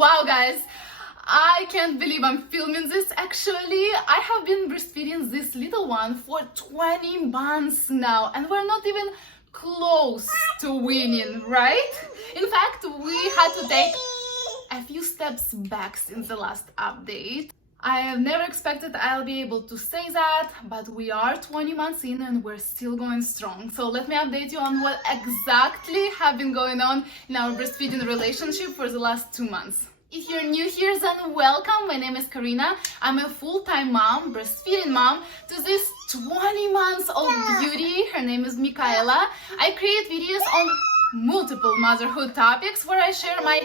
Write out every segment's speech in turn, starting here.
Wow, guys, I can't believe I'm filming this. Actually, I have been breastfeeding this little one for 20 months now, and we're not even close to weaning, right? In fact, we had to take a few steps back since the last update. I have never expected I'll be able to say that, but we are 20 months in and we're still going strong. So let me update you on what exactly have been going on in our breastfeeding relationship for the last 2 months. If you're new here, then welcome. My name is Karyna. I'm a full-time mom, breastfeeding mom to this 20 months old beauty. Her name is Michaela. I create videos on multiple motherhood topics where I share my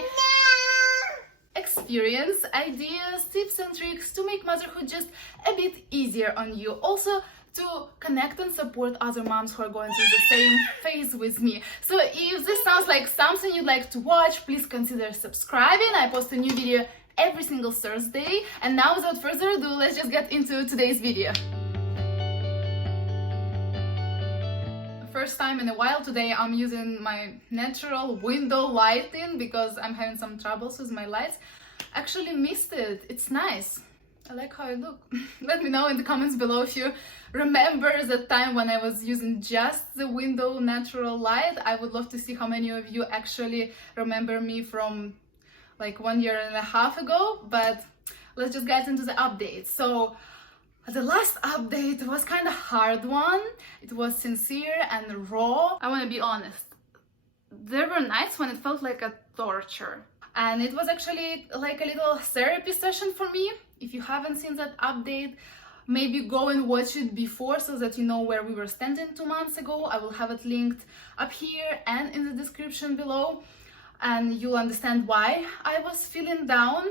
experience, ideas, tips and tricks to make motherhood just a bit easier on you. Also to connect and support other moms who are going through the same phase with me. So if this sounds like something you'd like to watch, please consider subscribing. I post a new video every single Thursday. And now without further ado, let's just get into today's video. First time in a while today I'm using my natural window lighting because I'm having some troubles with my lights. Actually missed it. It's nice. I like how I look. Let me know in the comments below if you remember the time when I was using just the window natural light. I would love to see how many of you actually remember me from like 1.5 years ago, but let's just get into the update. So the last update was kind of hard one. It was sincere and raw. I want to be honest. There were nights when it felt like a torture. And it was actually like a little therapy session for me. If you haven't seen that update, maybe go and watch it before so that you know where we were standing 2 months ago. I will have it linked up here and in the description below. And you'll understand why I was feeling down.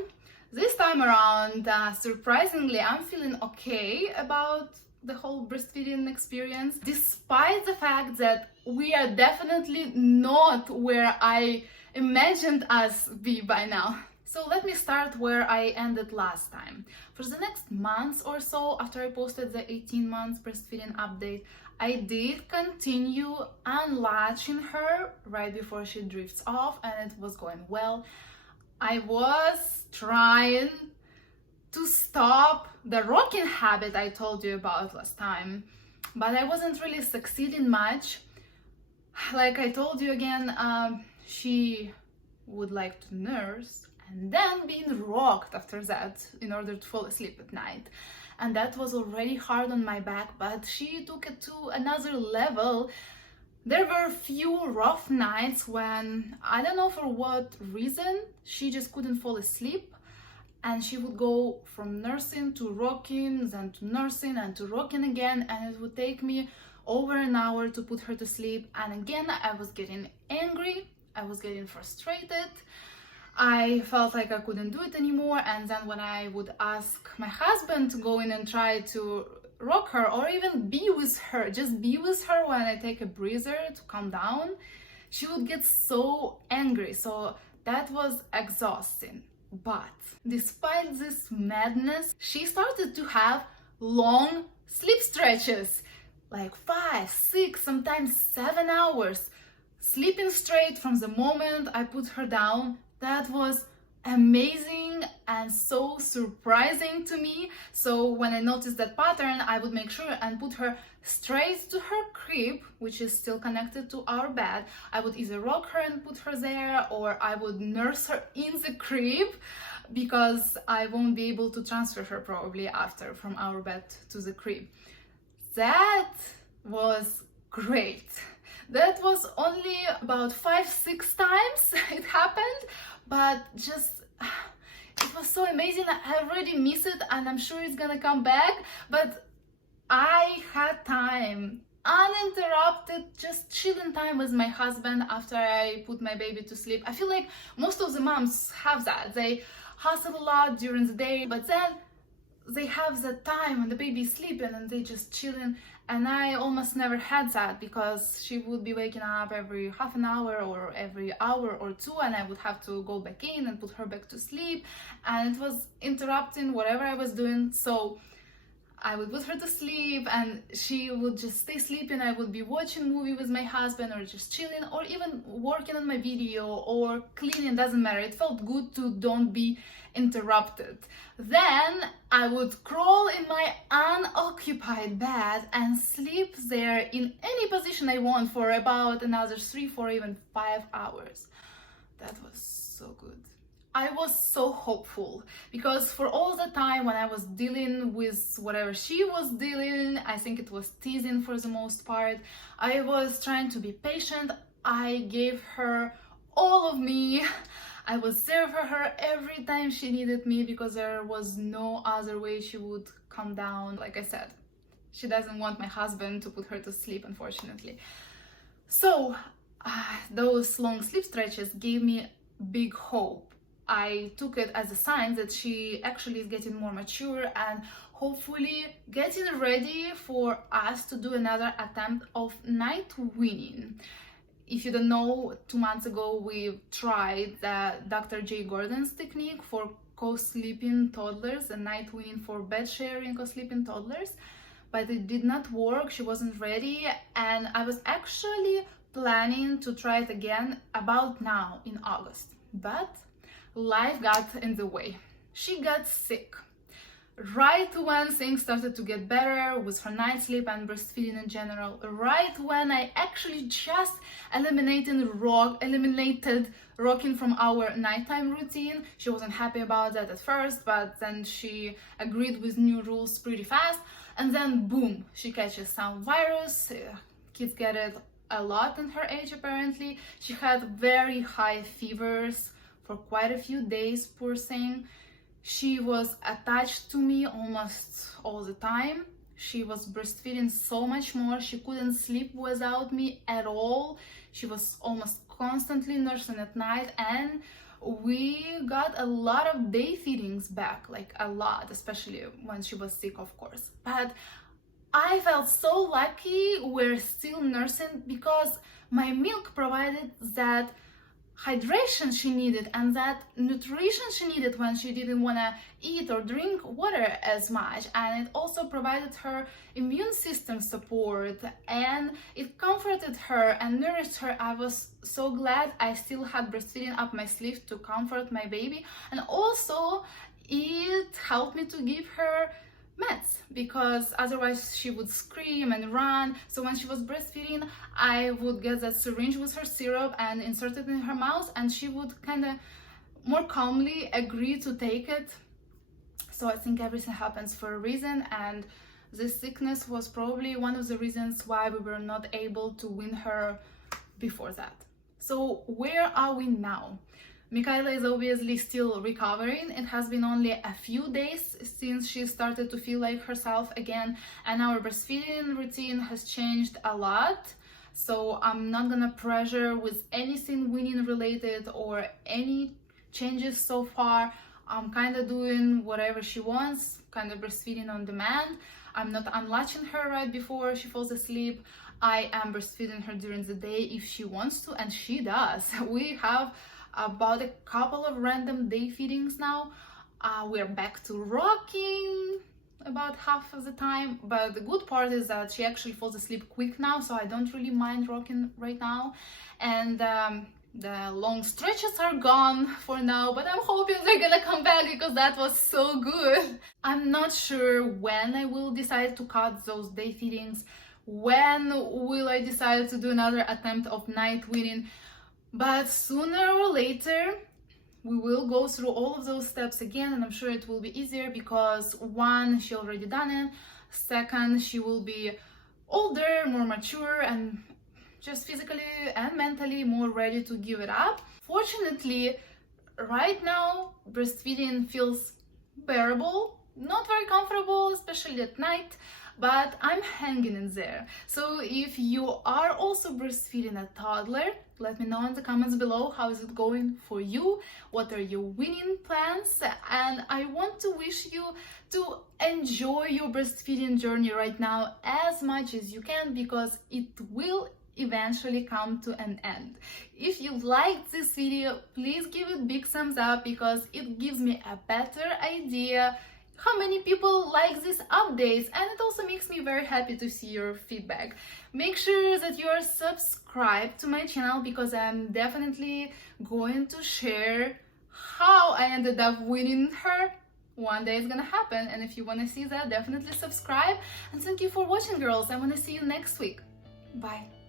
This time around, surprisingly, I'm feeling okay about the whole breastfeeding experience, despite the fact that we are definitely not where I imagined us be by now. So let me start where I ended last time. For the next month or so, after I posted the 18 months breastfeeding update, I did continue unlatching her right before she drifts off, and it was going well. I was trying to stop the rocking habit I told you about last time, but I wasn't really succeeding much. Like I told you again, she would like to nurse and then being rocked after that in order to fall asleep at night. And that was already hard on my back, but she took it to another level. There were a few rough nights when, I don't know for what reason, she just couldn't fall asleep, and she would go from nursing to rocking, then to nursing and to rocking again, and it would take me over an hour to put her to sleep. And again, I was getting angry, I was getting frustrated, I felt like I couldn't do it anymore. And then when I would ask my husband to go in and try to rock her or even be with her, just be with her when I take a breather to calm down, she would get so angry. So that was exhausting. But despite this madness, she started to have long sleep stretches, like 5, 6, sometimes 7 hours, sleeping straight from the moment I put her down. That was amazing and so surprising to me. So when I noticed that pattern, I would make sure and put her straight to her crib, which is still connected to our bed. I would either rock her and put her there, or I would nurse her in the crib, because I won't be able to transfer her probably after from our bed to the crib. That was great. That was only about 5-6 times it happened, but just it was so amazing. I already miss it and I'm sure it's gonna come back, but I had time, uninterrupted, just chilling time with my husband after I put my baby to sleep. I feel like most of the moms have that. They hustle a lot during the day, but then they have the time when the baby is sleeping and they just chilling. And I almost never had that because she would be waking up every half an hour or every hour or two, and I would have to go back in and put her back to sleep, and it was interrupting whatever I was doing. So I would put her to sleep and she would just stay sleeping. I would be watching a movie with my husband or just chilling or even working on my video or cleaning, doesn't matter. It felt good to don't be interrupted. Then I would crawl in my unoccupied bed and sleep there in any position I want for about another 3, 4, even 5 hours. That was so good. I was so hopeful because for all the time when I was dealing with whatever she was dealing, I think it was teasing for the most part, I was trying to be patient. I gave her all of me. I was there for her every time she needed me because there was no other way she would calm down. Like I said, she doesn't want my husband to put her to sleep, unfortunately. So those long sleep stretches gave me big hope. I took it as a sign that she actually is getting more mature and hopefully getting ready for us to do another attempt of night weaning. If you don't know, 2 months ago we tried the Dr. J. Gordon's technique for co-sleeping toddlers and night weaning for bed sharing co-sleeping toddlers, but it did not work. She wasn't ready, and I was actually planning to try it again about now in August, but life got in the way. She got sick right when things started to get better with her night sleep and breastfeeding in general, right when I actually just eliminated rocking from our nighttime routine. She wasn't happy about that at first, but then she agreed with new rules pretty fast, and then boom, she catches some virus. Kids get it a lot in her age apparently. She had very high fevers for quite a few days, poor thing. She was attached to me almost all the time. She was breastfeeding so much more. She couldn't sleep without me at all. She was almost constantly nursing at night, and we got a lot of day feedings back, like a lot, especially when she was sick, of course. But I felt so lucky we're still nursing because my milk provided that hydration she needed and that nutrition she needed when she didn't want to eat or drink water as much, and it also provided her immune system support and it comforted her and nourished her. I was so glad I still had breastfeeding up my sleeve to comfort my baby, and also it helped me to give her meds because otherwise she would scream and run. So when she was breastfeeding, I would get that syringe with her syrup and insert it in her mouth, and she would kind of more calmly agree to take it. So I think everything happens for a reason, and this sickness was probably one of the reasons why we were not able to win her before that. So where are we now? Michaela is obviously still recovering. It has been only a few days since she started to feel like herself again, and our breastfeeding routine has changed a lot. So I'm not gonna pressure with anything weaning related or any changes so far. I'm kind of doing whatever she wants, kind of breastfeeding on demand. I'm not unlatching her right before she falls asleep. I am breastfeeding her during the day if she wants to, and she does. We have about a couple of random day feedings now. We're back to rocking about half of the time, but the good part is that she actually falls asleep quick now, so I don't really mind rocking right now. And the long stretches are gone for now, but I'm hoping they're gonna come back because that was so good. I'm not sure when I will decide to cut those day feedings. When will I decide to do another attempt of night weaning? But sooner or later, we will go through all of those steps again, and I'm sure it will be easier because one, she already done it. Second, she will be older, more mature, and just physically and mentally more ready to give it up. Fortunately, right now, breastfeeding feels bearable, not very comfortable, especially at night, but I'm hanging in there. So if you are also breastfeeding a toddler, let me know in the comments below how is it going for you, what are your weaning plans, and I want to wish you to enjoy your breastfeeding journey right now as much as you can, because it will eventually come to an end. If you liked this video, please give it big thumbs up because it gives me a better idea how many people like these updates, and it also makes me very happy to see your feedback. Make sure that you are subscribed to my channel, because I'm definitely going to share how I ended up winning her. One day it's gonna happen, and if you want to see that, definitely subscribe. And thank you for watching, girls. I want to see you next week. Bye.